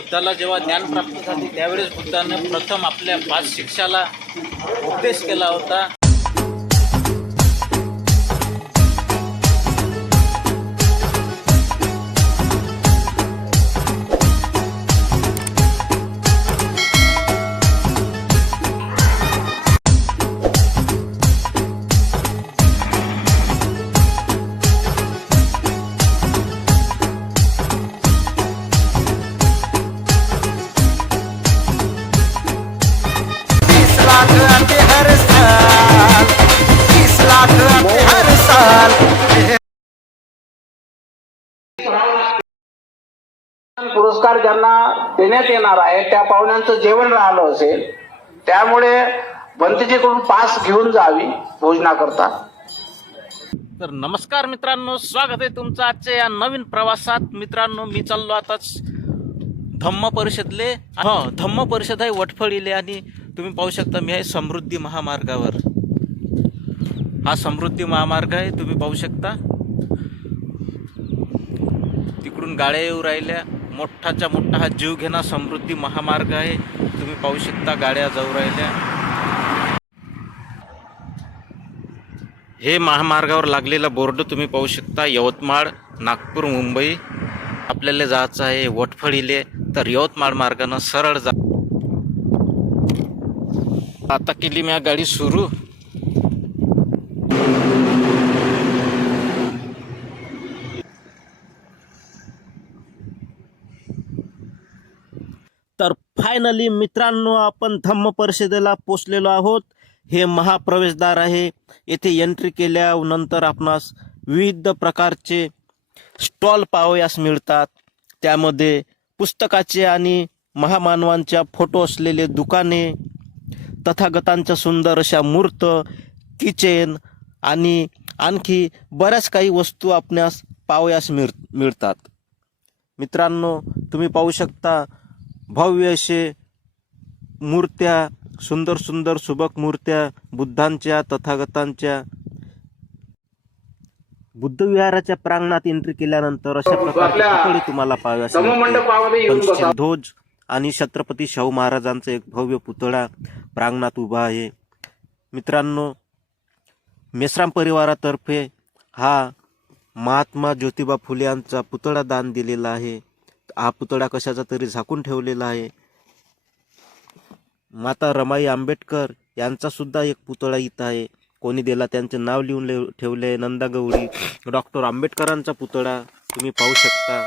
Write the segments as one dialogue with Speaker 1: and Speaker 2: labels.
Speaker 1: बुद्धाला जेव्हा ज्ञान प्राप्त झाली त्यावेळेस बुद्धानं प्रथम आपल्या पाच शिक्षाला उपदेश केला होता.
Speaker 2: पुरस्कार ज्यांना देण्यात येणार आहे त्या पाहुण्यांचं जेवण राहिलं असेल त्यामुळे भंतीजीकडून पास घेऊन जावी भोजनाकरता
Speaker 1: तर नमस्कार मित्रांनो स्वागत आहे तुमचं आजच्या या नवीन प्रवासात. मित्रांनो मी चाललो आताच धम्म परिषदले. हो धम्म परिषद आहे वटफळीले आणि तुम्ही पाहू शकता मी आहे समृद्धी महामार्गावर. हा समृद्धी महामार्ग आहे तुम्ही पाहू शकता. तिकडून गाड्या येऊ राहिल्या. मोठाच्या मोठा हा जीव घेणा समृद्धी महामार्ग आहे. तुम्ही पाहू शकता गाड्या जाऊ राहिल्या. हे महामार्गावर लागलेला बोर्ड तुम्ही पाहू शकता. यवतमाळ नागपूर मुंबई. आपल्याला जायचं आहे वटफळीले. तर यवतमाळ मार्गानं सरळ जा. आता केली मी गाडी सुरू तर फायनली मित्रांनो आपण धम्म परिषदेला पोचलेलो आहोत. हे महाप्रवेशद्वार आहे. येथे एंट्री केल्यानंतर आपणास विविध प्रकारचे स्टॉल पाहावयास मिळतात. त्यामध्ये पुस्तकाचे आणि महामानवांच्या फोटो असलेले दुकाने तथागतांच्या सुंदर अशा मूर्त किचेन आणि आणखी बऱ्याच काही वस्तू आपणास पाहावयास मिळ मिळतात. मित्रांनो तुम्ही पाहू शकता भव्य असे मूर्त्या सुंदर सुंदर सुबक मूर्त्या बुद्धांच्या तथागतांच्या बुद्ध विहाराच्या प्रांगणात एंट्री केल्यानंतर अशा प्रकारचे
Speaker 2: आपल्या
Speaker 1: पुतळे तुम्हाला. पण ध्वज आणि छत्रपती शाहू महाराजांचा एक भव्य पुतळा प्रांगणात उभा आहे. मित्रांनो मेश्राम परिवारातर्फे हा महात्मा ज्योतिबा फुले यांचा पुतळा दान दिलेला आहे. हा पुतळा कशाचा तरी झाकून ठेवलेला आहे. माता रमाई आंबेडकर यांचासुद्धा एक पुतळा इथं आहे. कोणी दिला त्यांचे नाव लिहून ले ठेवले नंदा गौरी. डॉक्टर आंबेडकरांचा पुतळा तुम्ही पाहू शकता.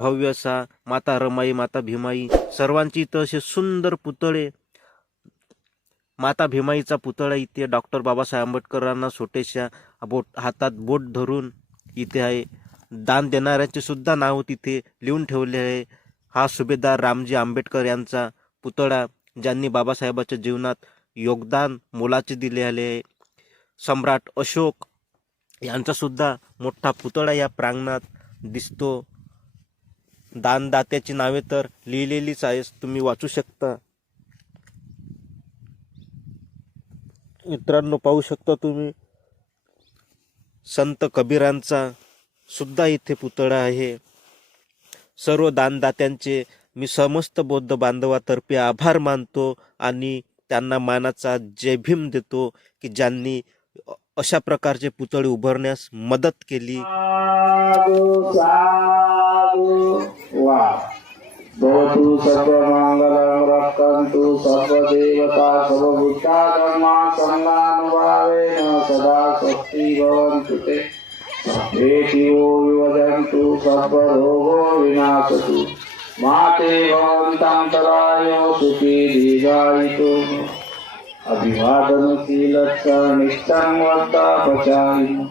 Speaker 1: भव्य असा माता रमाई माता भीमाई. सर्वांची इथं असे सुंदर पुतळे. माता भीमाईचा पुतळा इथे डॉक्टर बाबासाहेब आंबेडकरांना छोटेशा बोट हातात बोट धरून इथे आहे. दान देणाऱ्याचे सुद्धा नाव तिथे लिहून ठेवले आहे. हा सुभेदार रामजी आंबेडकर यांचा पुतळा ज्यांनी बाबासाहेबाच्या जीवनात योगदान मोलाचे दिले आले आहे. सम्राट अशोक यांचासुद्धा मोठा पुतळा या प्रांगणात दिसतो. दानदात्याची नावे तर लिहिलेलीच आहेस तुम्ही वाचू शकता. मित्रांनो पाहू शकता तुम्ही संत कबीरांचा सुद्धा इथे पुतळा आहे. सर्व दानदात्यांचे मी समस्त बौद्ध बांधवातर्फे आभार मानतो आणि त्यांना मानाचा जय भीम देतो की ज्यांनी अशा प्रकारचे पुतळे उभारण्यास मदत केली.
Speaker 2: भवतु सर्वमङ्गलं रक्षन्तु सर्वदेवता सर्वभूता धर्मा सदा स्वस्ति भवन्तु ते. जीवो विवदन्तु सर्वरोगो विनाशतु। माते भवन्तान्तराय सुखी दीर्घायितु। अभिवादनशीलस्य निष्ठं वर्तापचारिणः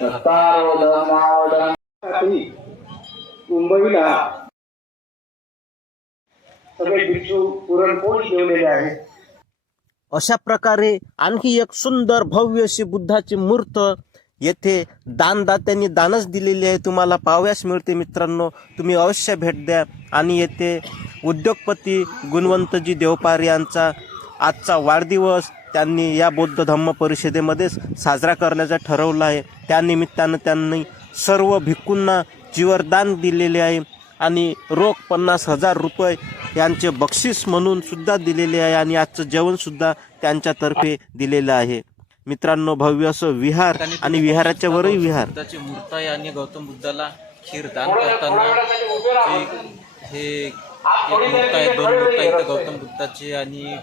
Speaker 2: सत्तारो धर्मावलंबी मुंबईला सगळे भिक्षू पुरणपोळी ठेवलेले आहेत.
Speaker 1: अशा प्रकारे आणखी एक सुंदर भव्य अशी बुद्धाची मूर्त येथे दानदात्यांनी दानच दिलेली आहे. तुम्हाला पाहाव्यास मिळते मित्रांनो. तुम्ही अवश्य भेट द्या. आणि येथे उद्योगपती गुणवंतजी देवपार यांचा आजचा वाढदिवस त्यांनी या बौद्ध धम्म परिषदेमध्येच साजरा करण्याचा ठरवलं आहे. त्यानिमित्तानं त्यांनी सर्व भिक्खूंना जीवरदान दिलेले आहे. आणि रोख पन्नास हजार रुपये यांचे बक्षीस म्हणून सुद्धा दिलेले आहे. आणि आजचं जेवणसुद्धा त्यांच्यातर्फे दिलेलं आहे. मित्रांनो भव्य असं विहार आणि विहाराच्या वरही विहार.
Speaker 3: बुद्धाची मूर्त आहे आणि गौतम बुद्धाला खीर दान करताना ते- हे एक मूर्त आहे दोन मूर्त इथं गौतम बुद्धाची आणि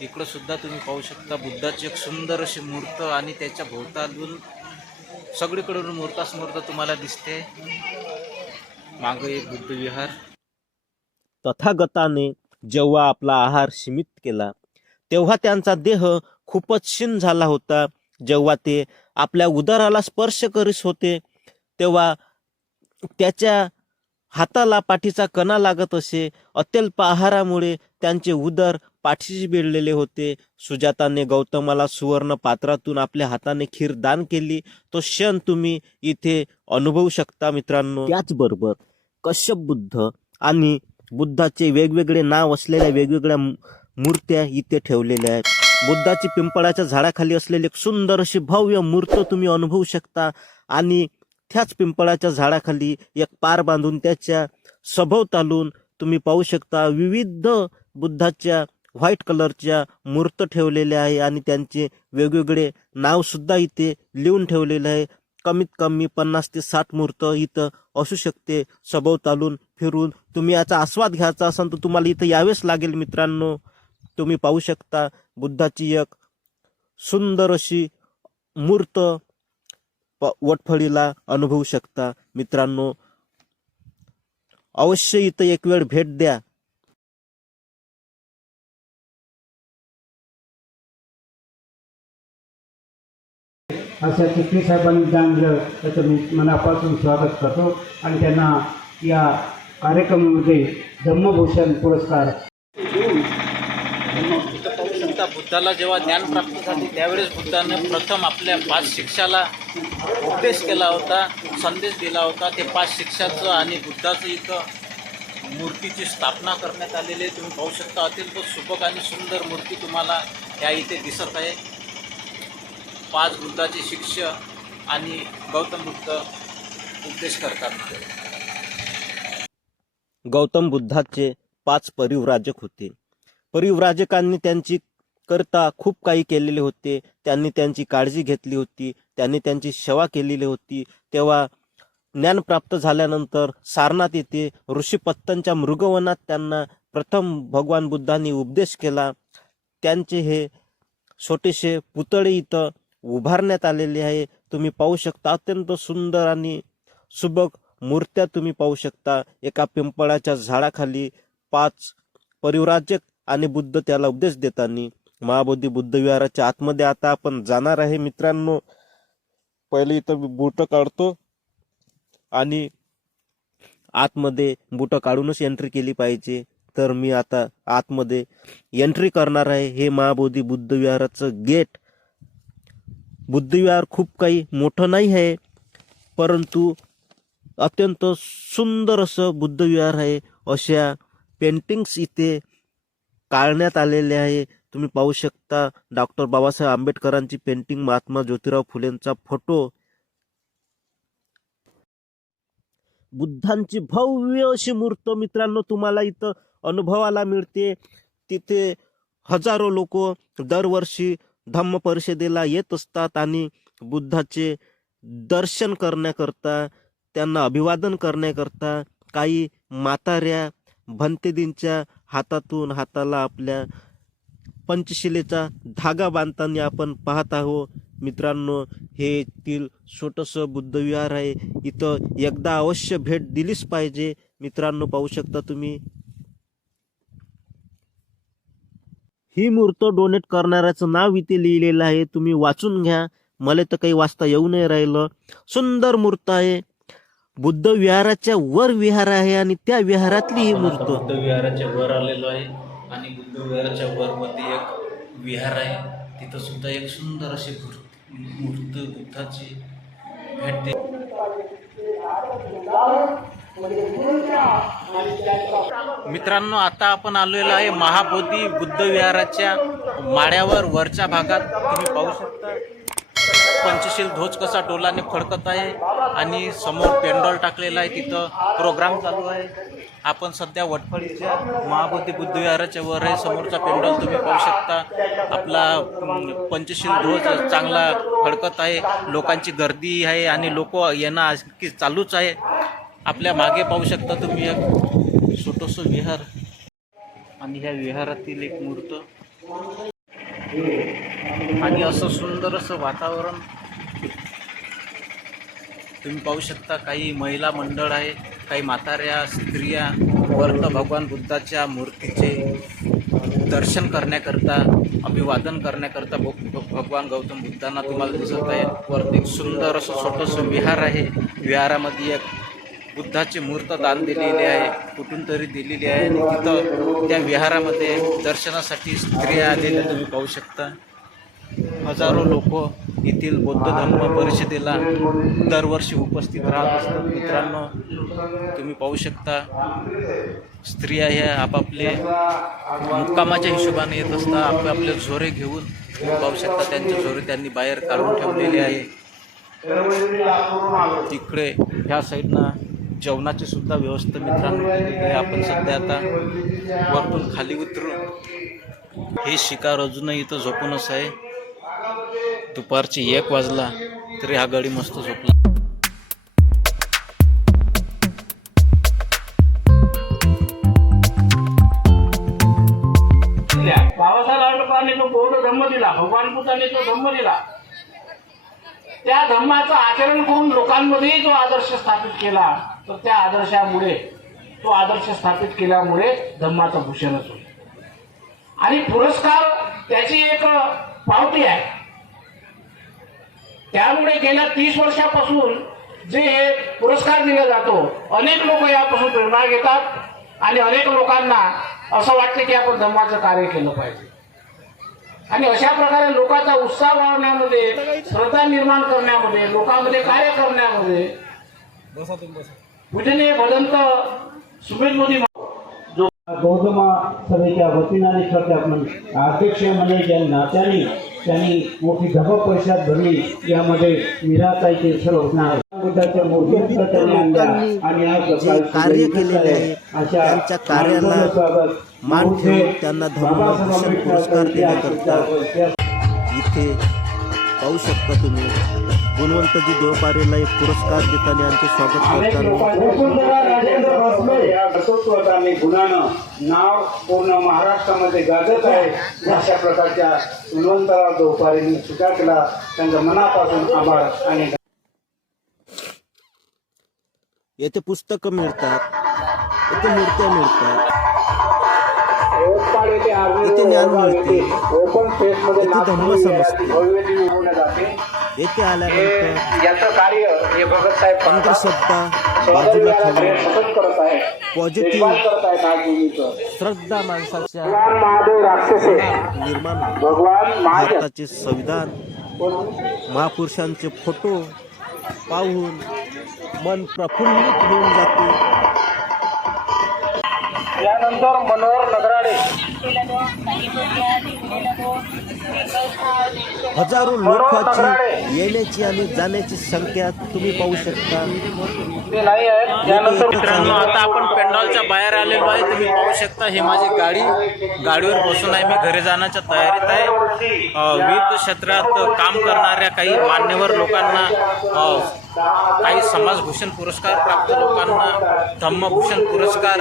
Speaker 3: इकडं सुद्धा तुम्ही पाहू शकता बुद्धाची एक सुंदर अशी मूर्त आणि त्याच्या भोवतालून सगळीकडून मूर्तास मूर्त तुम्हाला दिसते. मागे एक बुद्ध विहार.
Speaker 1: तथागताने जेव्हा आपला आहार सीमित केला तेव्हा त्यांचा देह खूपच क्षीण झाला होता. जेव्हा ते आपल्या उदराला स्पर्श करीत होते तेव्हा त्याच्या हाताला पाठीचा कणा लागत असे अत्यल्प आहारामुळे त्यांचे उदर पाठीशी भिडलेले होते. सुजाताने गौतमाला सुवर्ण पात्रातून आपल्या हाताने खीर दान केली. तो क्षण तुम्ही इथे अनुभवू शकता मित्रांनो. त्याचबरोबर कश्यप बुद्ध आणि बुद्धाचे वेगवेगळे नाव असलेल्या वेगवेगळ्या मूर्त्या इथे ठेवलेल्या आहेत. बुद्धाची पिंपळाच्या झाडाखाली असलेली एक सुंदर अशी भव्य मूर्त तुम्ही अनुभवू शकता. आणि त्याच पिंपळाच्या झाडाखाली एक पार बांधून त्याच्या सभोवतालून तुम्ही पाहू शकता विविध बुद्धाच्या व्हाईट कलरच्या मूर्त ठेवलेल्या आहे आणि त्यांचे वेगवेगळे नावसुद्धा इथे लिहून ठेवलेले आहे. कमीत कमी पन्नास ते साठ मूर्त इथं असू शकते सभोवतालून फिरून. तुम्ही याचा आस्वाद घ्यायचा असेल तर तुम्हाला इथं यावेच लागेल मित्रांनो. तुम्ही पाहू शकता बुद्धाची एक सुंदर अशी मूर्त प- वटफळीला अनुभवू शकता. मित्रांनो अवश्य इथं एक वेळ भेट द्या.
Speaker 4: अशा चिखली साहेबांनी जाणलं त्याचं मी मनापासून स्वागत करतो. आणि त्यांना या कार्यक्रमामध्ये धम्मभूषण पुरस्कार
Speaker 3: इथं पाहू शकता बुद्धाला जेव्हा ज्ञान प्राप्त झाली त्यावेळेस बुद्धानं प्रथम आपल्या पाच शिक्षाला उपदेश केला होता संदेश दिला होता. ते पाच शिक्षाचं आणि बुद्धाचं इथं मूर्तीची स्थापना करण्यात आलेली आहे. तुम्ही पाहू शकता अत्यंत सुबक आणि सुंदर मूर्ती तुम्हाला या इथे दिसत आहे. पाच बुद्धाचे शिष्य आणि गौतम बुद्ध उपदेश करतात.
Speaker 1: गौतम बुद्धाचे पाच परिव्राजक होते. परिव्राजकांनी त्यांची करता खूप काही केलेले होते. त्यांनी त्यांची काळजी घेतली होती. त्यांनी त्यांची सेवा केलेली होती. तेव्हा ज्ञान प्राप्त झाल्यानंतर सारनाथ येथे ऋषीपत्तनच्या मृगवनात त्यांना प्रथम भगवान बुद्धांनी उपदेश केला. त्यांचे हे छोटेसे पुतळे इथं उभारण्यात आलेले आहे. तुम्ही पाहू शकता अत्यंत सुंदर आणि सुबक मूर्त्या तुम्ही पाहू शकता. एका पिंपळाच्या झाडाखाली पाच परिवराजक आणि बुद्ध त्याला उपदेश देताना महाबोधी बुद्धविहाराच्या आतमध्ये आता आपण जाणार आहे. मित्रांनो पहिले इथं मी काढतो आणि आतमध्ये बुट काढूनच एंट्री केली पाहिजे. तर मी आता आतमध्ये एंट्री करणार आहे. हे महाबोधी बुद्धविहाराचं गेट बुद्धविहार खूप काही मोठं नाही आहे परंतु अत्यंत सुंदर असं बुद्धविहार आहे. अशा पेंटिंग्स इथे काढण्यात आलेले आहे. तुम्ही पाहू शकता डॉक्टर बाबासाहेब आंबेडकरांची पेंटिंग महात्मा ज्योतिराव फुलेंचा फोटो बुद्धांची भव्य अशी मूर्त मित्रांनो तुम्हाला इथं अनुभवाला मिळते. तिथे हजारो लोक दरवर्षी धम्म परिषदेला येत असतात आणि बुद्धाचे दर्शन करण्याकरता त्यांना अभिवादन करण्याकरता काही म्हाताऱ्या भंतेदींच्या हातातून हाताला आपल्या पंचशिलेचा धागा बांधताना आपण पाहत आहोत. मित्रांनो हे येथील छोटंसं बुद्धविहार आहे. इथं एकदा अवश्य भेट दिलीच पाहिजे. मित्रांनो पाहू शकता तुम्ही. ही मूर्त डोनेट करणाऱ्याचं नाव इथे लिहिलेलं आहे. तुम्ही वाचून घ्या. मला तर काही वाचता येऊ नाही राहिलं. सुंदर मूर्त आहे. बुद्ध विहाराच्या वर विहार आहे आणि त्या विहारातली ही मूर्त.
Speaker 3: बुद्ध विहाराच्या वर आलेलो आहे. आणि बुद्ध विहाराच्या एक विहार आहे. तिथं सुद्धा एक सुंदर असे मूर्त मूर्त बुद्धाची भेट दे. मित्रांनो आता आपण आलेलो आहे महाबोधी बुद्ध विहाराच्या माळ्यावर वरच्या भागात. तुम्ही पाहू शकता. पंचशील ध्वज कसा डोलाने फडकत आहे आणि समोर पेंडॉल टाकलेला आहे तिथं प्रोग्राम चालू आहे. आपण सध्या वटफळीच्या महाबोधी बुद्ध विहाराच्या वर आहे समोरचा पेंडॉल तुम्ही पाहू शकता. आपला पंचशील ध्वज चांगला फडकत आहे लोकांची गर्दी आहे आणि लोक येणं आणखी चालूच आहे. आपल्या मागे पाहू शकता तुम्ही एक छोटंसं विहार. आणि ह्या विहारातील एक मूर्त आणि असं सुंदर असं वातावरण तुम्ही पाहू शकता काही महिला मंडळ आहे काही म्हाताऱ्या स्त्रिया वर्त भगवान बुद्धाच्या मूर्तीचे दर्शन करण्याकरता अभिवादन करण्याकरता भग- भगवान गौतम बुद्धांना तुम्हाला दिसत आहे. वरती एक सुंदर असं छोटंसं विहार आहे. विहारामध्ये एक बुद्धाची मूर्त दान दिलेली आहे कुठून तरी दिलेली आहे. आणि तिथं त्या विहारामध्ये दर्शनासाठी स्त्रिया आलेल्या तुम्ही पाहू शकता. हजारो लोक येथील बौद्ध धर्म परिषदेला दरवर्षी उपस्थित राहत असतात. मित्रांनो तुम्ही पाहू शकता स्त्रिया ह्या आपापले मुक्कामाच्या हिशोबाने येत असतात आपापले झोरे घेऊन तुम्ही पाहू शकता त्यांचे झोरे त्यांनी बाहेर काढून ठेवलेले आहे. तिकडे ह्या साईडनं जेवणाची सुद्धा व्यवस्था मित्रांनो केलेली आहे. आपण सध्या आता वरतून खाली उतरून हे शिकार अजूनही इथं झोपूनच आहे. दुपारची एक वाजला तरी हा गाडी मस्त झोपला.
Speaker 2: दिल्या बाबासाहेब बौद्ध धम्म दिला भगवान बुद्धाने तो धम्म दिला त्या धम्माचं आचरण करून लोकांमध्ये जो आदर्श स्थापित केला तर त्या आदर्शामुळे तो आदर्श स्थापित केल्यामुळे धम्माचं भूषणच होईल आणि पुरस्कार त्याची एक पावती आहे. त्यामुळे गेल्या तीस वर्षापासून जे हे पुरस्कार दिला जातो अनेक लोक यापासून प्रेरणा घेतात आणि अनेक लोकांना असं वाटतं की आपण धम्माचं कार्य केलं पाहिजे. आणि अशा प्रकारे लोकांचा उत्साह वाढवण्यामध्ये श्रद्धा निर्माण करण्यामध्ये लोकांमध्ये कार्य करण्यामध्ये भदंत सुमित मोदी
Speaker 4: बौद्ध महासभेच्या वतीनं आणि अध्यक्ष मंडळीच्या नात्याने त्यांनी मोठी धबक पैशात भरली यामध्ये मीराताईचे सर्व बुद्धाच्या मूर्तीसुद्धा त्यांनी आणल्या आणि आज
Speaker 1: जे कार्य केलेले आहे,
Speaker 4: अशा
Speaker 1: त्यांच्या कार्याला मान ठेवून त्यांना धर्मभूषण
Speaker 4: आंबेडकर
Speaker 1: पुरस्कार देण्याकरता इथे पाहू शकता तुम्ही. गुणवंतजी देवपारेला एक पुरस्कार देताना यांचे स्वागत करताना
Speaker 4: या कर्तृत्वात आणि गुणानं नाव पूर्ण महाराष्ट्रामध्ये गाजत आहे. अशा प्रकारच्या गुणवंतराव दोपारींनी स्वीकार केला. त्यांच्या मनापासून आभार आणि
Speaker 1: येथे पुस्तकं मिळतात. येथे मूर्त्या मिळतात. इथे ज्ञान मिळते. इथे धम्म समजते. येथे आल्यानंतर. अंधश्रद्धा बाजूला ठेवून
Speaker 2: भूमीचं.
Speaker 1: श्रद्धा माणसाच्या निर्माण भारताचे संविधान महापुरुषांचे फोटो पाहून मन प्रफुल्लित होऊन जाते.
Speaker 2: यानंतर मनोहर नगराडे.
Speaker 1: हजारो लोकांची येण्याची आणि जाण्याची संख्या तुम्ही पाहू शकता.
Speaker 2: ते नाही आहेत. यानंतर
Speaker 3: मित्रांनो आता आपण पेंडॉलच्या बाहेर आलेलो आहे. तुम्ही पाहू शकता ही माझी गाडी. गाडीवर बसून आहे मी. घरी जाण्याच्या तयारीत आहे. विविध क्षेत्रात काम करणाऱ्या काही मान्यवर लोकांना काही समाजभूषण पुरस्कार प्राप्त लोकांना धम्मभूषण पुरस्कार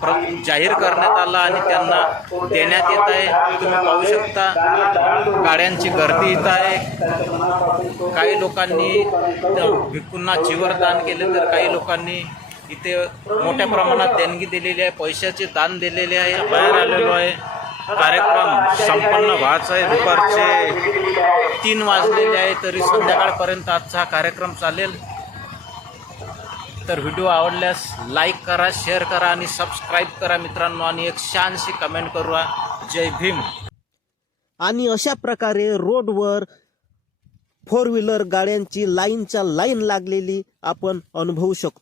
Speaker 3: प्र जाहीर करण्यात आला आणि त्यांना देण्यात येत आहे. तुम्ही पाहू शकता गाड्यांची गर्दी इथं आहे. काही लोकांनी त्या जीवर दान केले तर काही लोकांनी इथे मोठ्या प्रमाणात देणगी दिलेली आहे पैशाचे दान दिलेले आहे बाहेर आलेलो आहे. कार्यक्रम संपन्न व्हायचा आहे दुपारचे तीन वाजलेले आहे तरी संध्याकाळपर्यंत आजचा हा कार्यक्रम चालेल. तर व्हिडिओ आवडल्यास लाईक करा शेअर करा आणि सबस्क्राईब करा मित्रांनो आणि एक छानशी कमेंट करूया. जय भीम.
Speaker 1: आणि अशा प्रकारे रोडवर फोर व्हीलर गाड्यांची लाईनच्या लाईन लागलेली आपण अनुभवू शकतो.